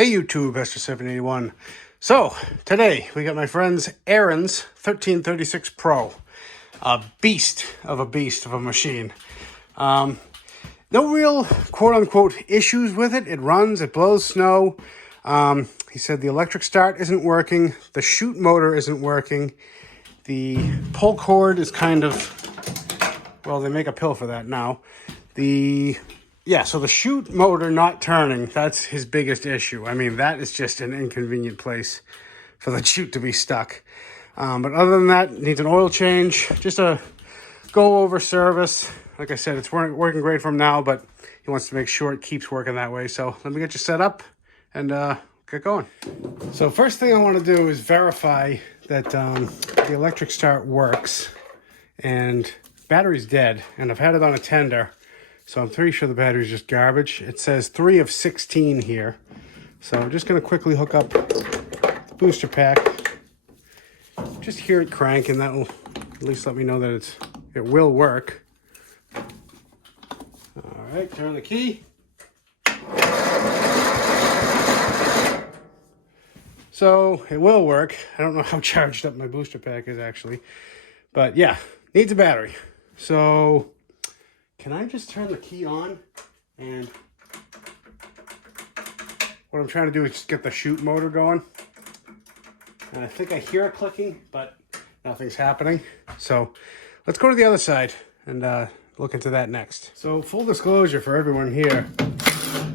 Hey YouTube, Esther781. So, today we got my friend's Ariens 1336 Pro. A beast of a machine. No real quote-unquote issues with it. It runs, it blows snow. He said the electric start isn't working. The chute motor isn't working. The pull cord is kind of, well, they make a pill for that now. So the chute motor not turning, that's his biggest issue. I mean, that is just an inconvenient place for the chute to be stuck. But other than that, needs an oil change, just a go-over service. Like I said, it's working great for him now, but he wants to make sure it keeps working that way. So let me get you set up and get going. So first thing I want to do is verify that the electric start works. And battery's dead, and I've had it on a tender. So I'm pretty sure the battery's just garbage. It says 3 of 16 here. So I'm just going to quickly hook up the booster pack. Just hear it crank, and that will at least let me know that it will work. All right, turn the key. So it will work. I don't know how charged up my booster pack is actually. But yeah, needs a battery. So can I just turn the key on? And what I'm trying to do is just get the chute motor going. And I think I hear it clicking, but nothing's happening. So let's go to the other side and look into that next. So full disclosure for everyone here,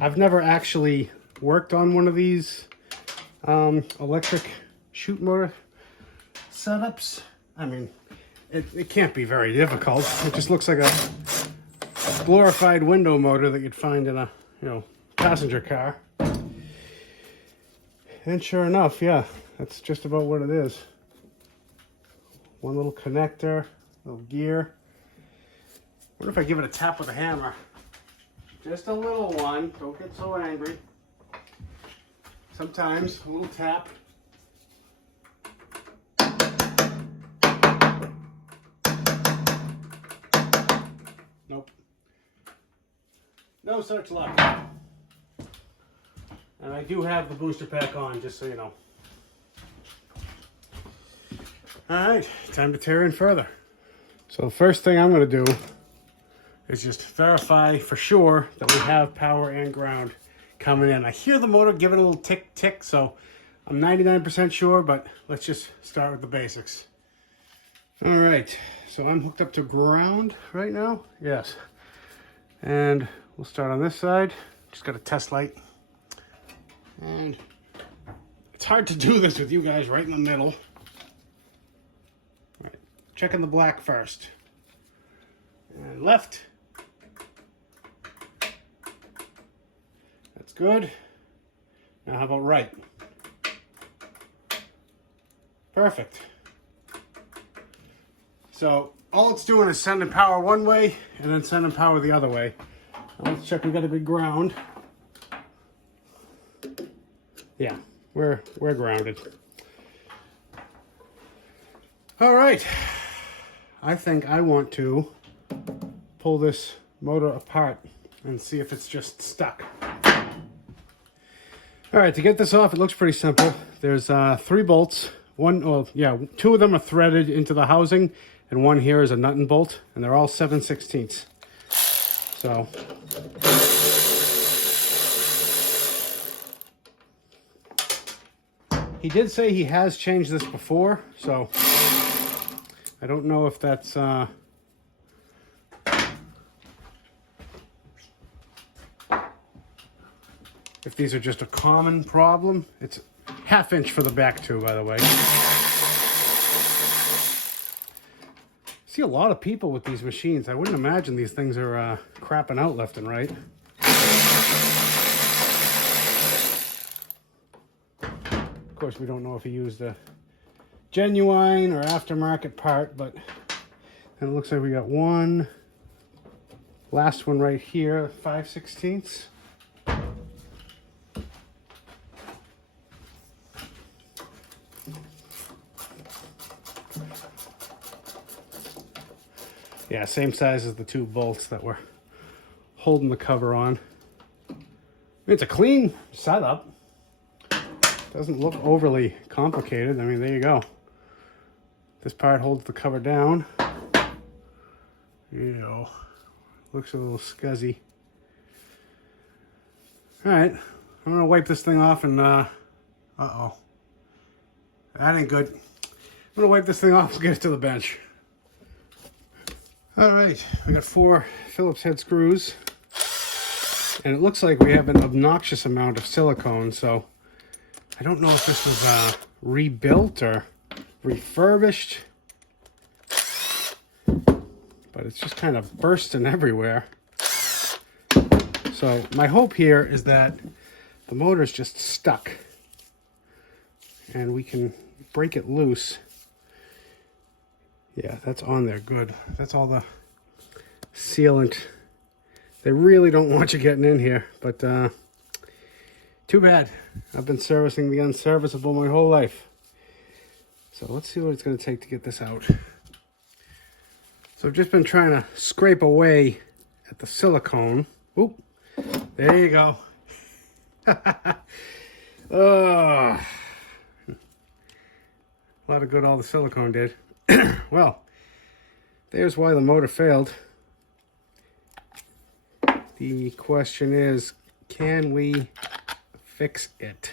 I've never actually worked on one of these electric chute motor setups. I mean, it can't be very difficult. It just looks like a glorified window motor that you'd find in a, passenger car. And sure enough, yeah, that's just about what it is. One little connector, little gear. What if I give it a tap with a hammer? Just a little one. Don't get so angry. Sometimes a little tap. Nope. No such luck. And I do have the booster pack on, just so you know. Alright, time to tear in further. So the first thing I'm going to do is just verify for sure that we have power and ground coming in. I hear the motor giving a little tick tick, so I'm 99% sure, but let's just start with the basics. Alright, so I'm hooked up to ground right now. Yes. And we'll start on this side. Just got a test light. And it's hard to do this with you guys right in the middle. All right, checking the black first. And left. That's good. Now how about right? Perfect. So all it's doing is sending power one way and then sending power the other way. Now let's check we got a good ground. Yeah, we're grounded. All right. I think I want to pull this motor apart and see if it's just stuck. All right, to get this off, it looks pretty simple. There's 3 bolts. Two of them are threaded into the housing, and one here is a nut and bolt, and they're all 7/16. So he did say he has changed this before, so I don't know if that's if these are just a common problem. It's 1/2 inch for the back too, by the way. See a lot of people with these machines. I wouldn't imagine these things are crapping out left and right. Of course, we don't know if he used a genuine or aftermarket part, but it looks like we got one last one right here, 5/16. Yeah, same size as the 2 bolts that we're holding the cover on. It's a clean setup. Doesn't look overly complicated. I mean, there you go. This part holds the cover down. You know, looks a little scuzzy. All right, I'm gonna wipe this thing off and, uh-oh. That ain't good. I'm gonna wipe this thing off and get it to the bench. All right, I got 4 Phillips head screws. And it looks like we have an obnoxious amount of silicone, so I don't know if this was rebuilt or refurbished. But it's just kind of bursting everywhere. So my hope here is that the motor's just stuck. And we can break it loose. Yeah, that's on there, good. That's all the sealant. They really don't want you getting in here, but too bad. I've been servicing the unserviceable my whole life. So let's see what it's going to take to get this out. So I've just been trying to scrape away at the silicone. Oop, there you go. Oh, a lot of good all the silicone did. Well, there's why the motor failed. The question is, can we fix it?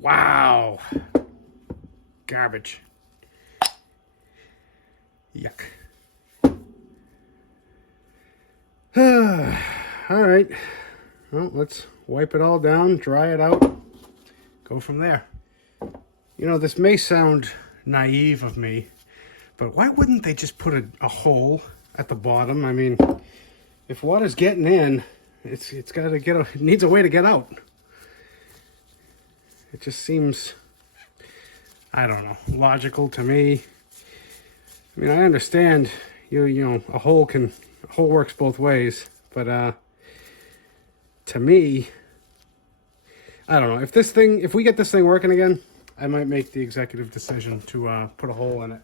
Wow. Garbage. Yuck. All right. Well, let's wipe it all down, dry it out, go from there. You know, this may sound naive of me, but why wouldn't they just put a hole at the bottom? I mean, if water's getting in, it's got to get it needs a way to get out. It just seems, I don't know, logical to me. I mean, I understand you know a hole works both ways, but to me, I don't know. If we get this thing working again, I might make the executive decision to put a hole in it.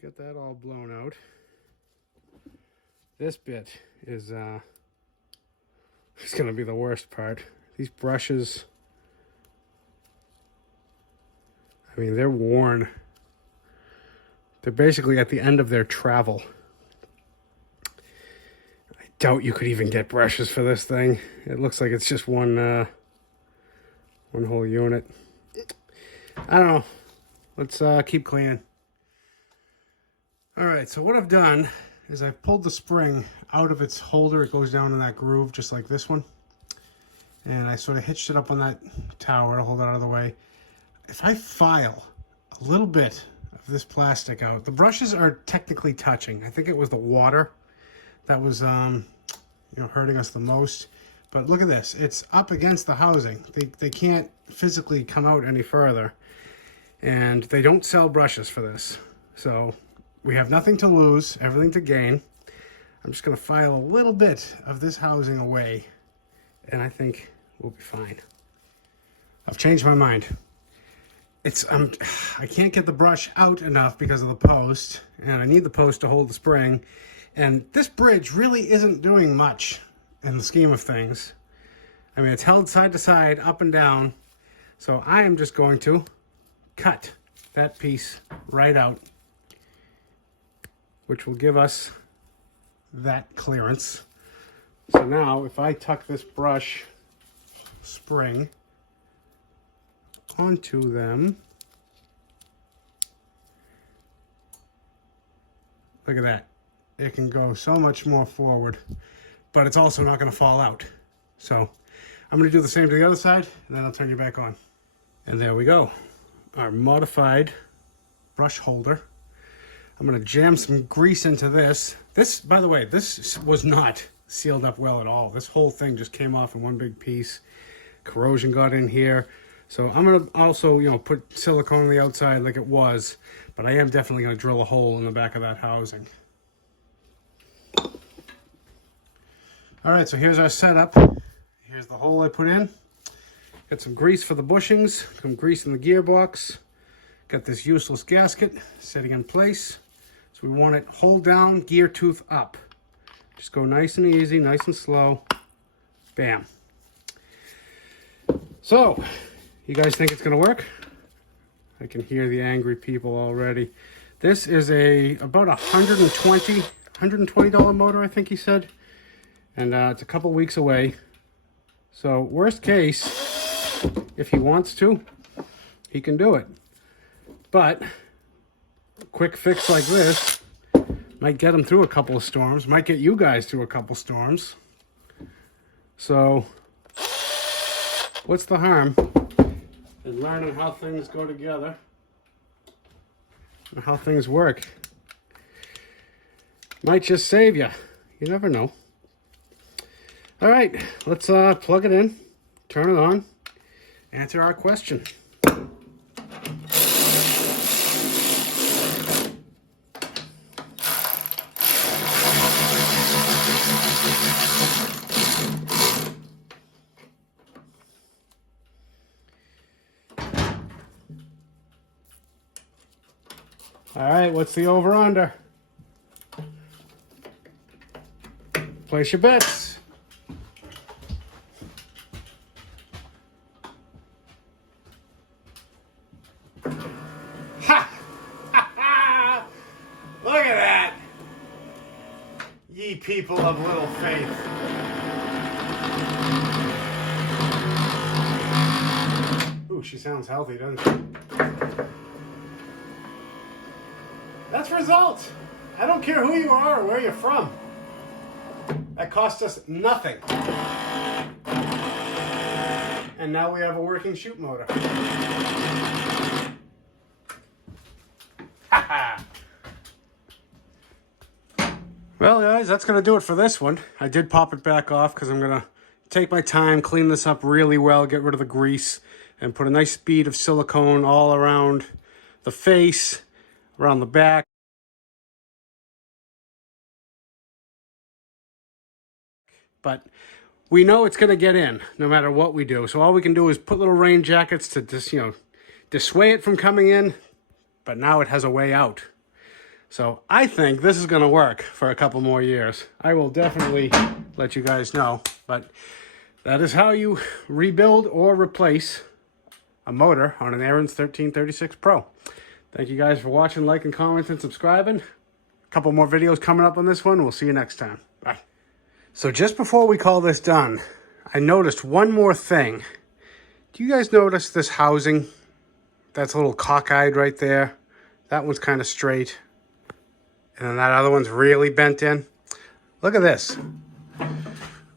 Get that all blown out. This bit is it's gonna be the worst part. These brushes, I mean, they're worn. They're basically at the end of their travel. I doubt you could even get brushes for this thing. It looks like it's just one whole unit. I don't know. Let's keep cleaning. All right, so what I've done is I've pulled the spring out of its holder. It goes down in that groove, just like this one. And I sort of hitched it up on that tower to hold it out of the way. If I file a little bit of this plastic out, the brushes are technically touching. I think it was the water that was, hurting us the most. But look at this. It's up against the housing. They can't physically come out any further. And they don't sell brushes for this. So we have nothing to lose, everything to gain. I'm just going to file a little bit of this housing away, and I think we'll be fine. I've changed my mind. I can't get the brush out enough because of the post, and I need the post to hold the spring. And this bridge really isn't doing much in the scheme of things. I mean, it's held side to side, up and down. So I am just going to cut that piece right out, which will give us that clearance. So now if I tuck this brush spring onto them, look at that. It can go so much more forward, but it's also not going to fall out. So I'm going to do the same to the other side, and then I'll turn you back on. And there we go. Our modified brush holder. I'm going to jam some grease into this. This, by the way, this was not sealed up well at all. This whole thing just came off in one big piece. Corrosion got in here. So I'm going to also, put silicone on the outside like it was, but I am definitely going to drill a hole in the back of that housing. All right, so here's our setup. Here's the hole I put in. Got some grease for the bushings, some grease in the gearbox. Got this useless gasket sitting in place. So So we want it hold down, gear tooth up. Just go nice and easy, nice and slow. Bam. So, you guys think it's gonna work? I can hear the angry people already. This is about $120 motor, I think he said. And it's a couple weeks away. So worst case, if he wants to, he can do it. But a quick fix like this might get him through a couple of storms, might get you guys through a couple storms. So what's the harm in learning how things go together and how things work? Might just save you. You never know. All right, let's plug it in, turn it on, answer our question. All right, what's the over-under? Place your bets. Look at that! Ye people of little faith. Ooh, she sounds healthy, doesn't she? That's results. I don't care who you are or where you're from. That cost us nothing. And now we have a working chute motor. Well, guys, that's going to do it for this one. I did pop it back off because I'm going to take my time, clean this up really well, get rid of the grease, and put a nice bead of silicone all around the face, around the back. But we know it's going to get in no matter what we do. So all we can do is put little rain jackets to just, dissuade it from coming in. But now it has a way out. So I think this is going to work for a couple more years. I will definitely let you guys know. But that is how you rebuild or replace a motor on an Ariens 1336 Pro. Thank you guys for watching, liking, commenting, and subscribing. A couple more videos coming up on this one. We'll see you next time. Bye. So just before we call this done, I noticed one more thing. Do you guys notice this housing? That's a little cockeyed right there. That one's kind of straight. And then that other one's really bent in. Look at this.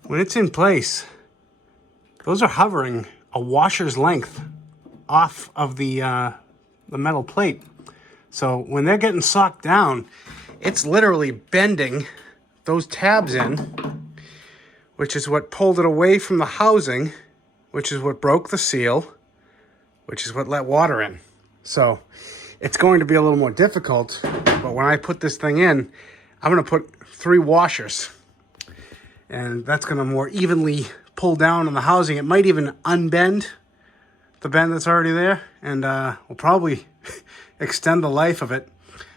When it's in place, those are hovering a washer's length off of the metal plate. So when they're getting socked down, it's literally bending those tabs in, which is what pulled it away from the housing, which is what broke the seal, which is what let water in. So it's going to be a little more difficult, but when I put this thing in, I'm going to put 3 washers, and that's going to more evenly pull down on the housing. It might even unbend the bend that's already there, and will probably extend the life of it.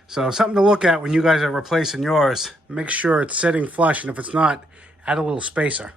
So something to look at when you guys are replacing yours. Make sure it's sitting flush, and if it's not, add a little spacer.